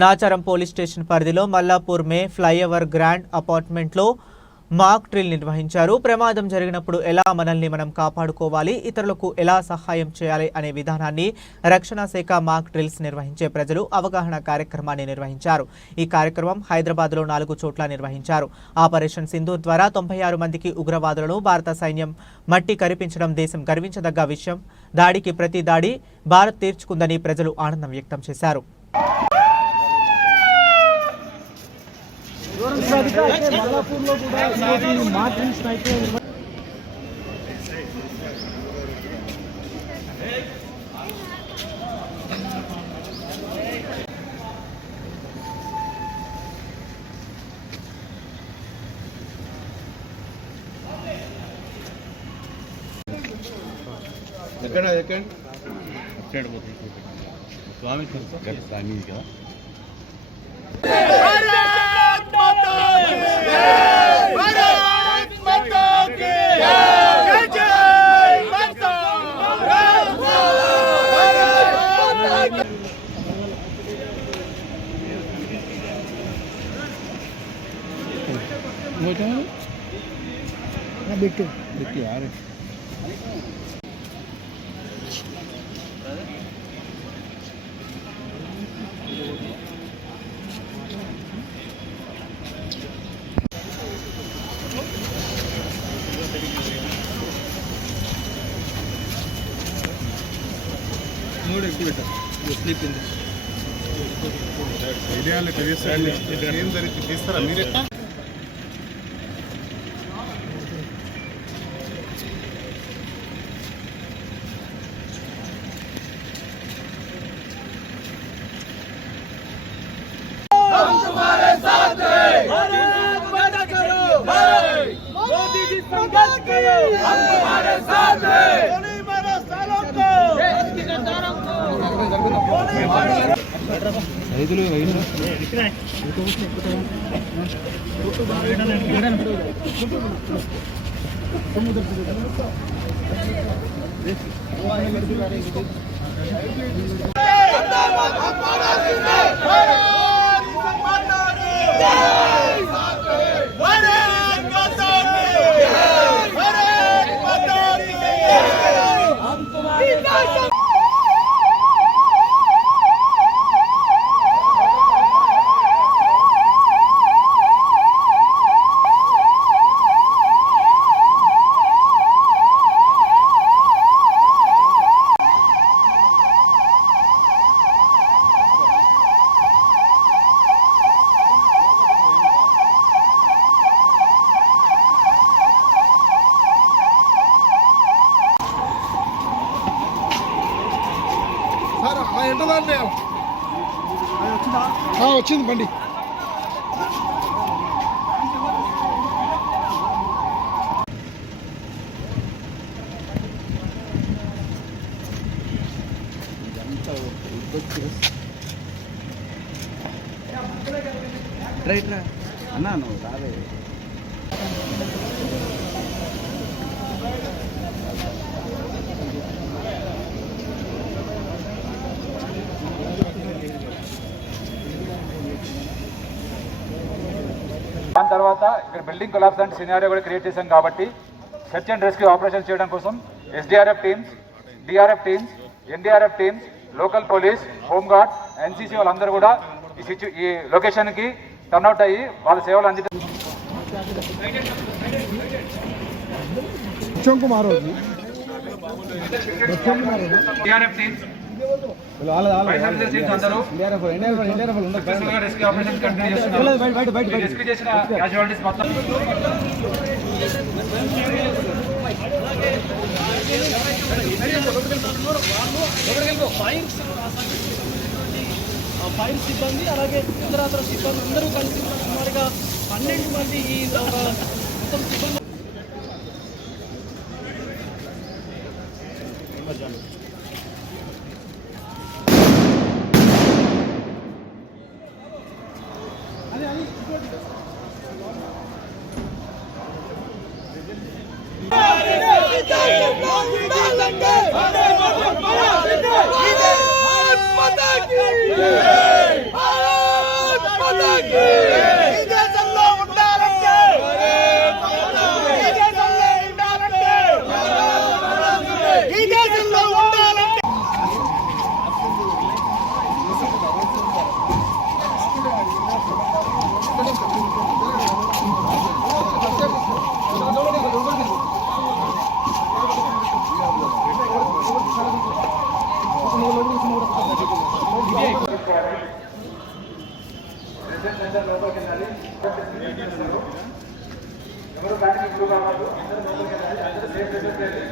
Nacharam police station పరిధిలో మల్లాపూర్ మే flyover grand అపార్ట్మెంట్లో mock drill నిర్వహించారు. ప్రమాదం జరిగినప్పుడు ఎలా మనల్ని మనం కాపాడుకోవాలి, ఇతరులకు ఎలా సహాయం చేయాలి అనే విధానాన్ని రక్షణ శాఖ మాక్ డ్రిల్స్ నిర్వహించే ప్రజలు అవగాహన కార్యక్రమాన్ని నిర్వహించారు. ఈ కార్యక్రమం హైదరాబాద్లో 4 చోట్ల నిర్వహించారు. ఆపరేషన్ సింధూర్ ద్వారా 96 మందికి ఉగ్రవాదులను భారత సైన్యం మట్టి కరిపించడం దేశం గర్వించదగ్గ విషయం. దాడికి ప్రతి దాడి భారత్ తీర్చుకుందని ప్రజలు ఆనందం వ్యక్తం చేశారు. మల్లాపూర్లో కూడా మాక్ డ్రిల్స్ అయితే స్వామి కదా बिट्टू यार స్లీప్ ఇన్ ఐడియాలు ఏం జరిగింది తీస్తారా మీరే? రైతులు వచ్చింది బండి. రైట్ రా అన్నా నువ్వు రావే. దాని తర్వాత ఇక్కడ బిల్డింగ్ కొలాప్స్ అంటే సినారియో కూడా క్రియేట్ చేశాం కాబట్టి సెర్చ్ అండ్ రెస్క్యూ ఆపరేషన్ చేయడం కోసం SDRF teams, DRF teams, NDRF teams, local police, home guard, NCC వాళ్ళందరూ కూడా ఈ లొకేషన్కి టర్న్అవుట్ అయ్యి వాళ్ళ సేవలు అందించారు. DRF teams rescue operation continue చేస్తున్నారు. రెస్క్యూ చేసిన క్యాజువాలిటీస్ మొత్తం ఫైర్ సిబ్బంది అలాగే ఇతర సిబ్బంది అందరూ కలిసి సుమారుగా 12 మంది ఈ మొత్తం సిబ్బంది भारत माता की जय। ఈ దేశంలో ఉండాలంటే ఈ దేశంలో ఉండాలంటే ఈ దేశంలో ఉండాలంటే ఎవరు బ్యాటింగ్ ఇంప్రూవ్ కావాలి, అందరూ లోపలికి వెళ్ళాలి, అందరూ సేఫ్ చేసుకోవాలి.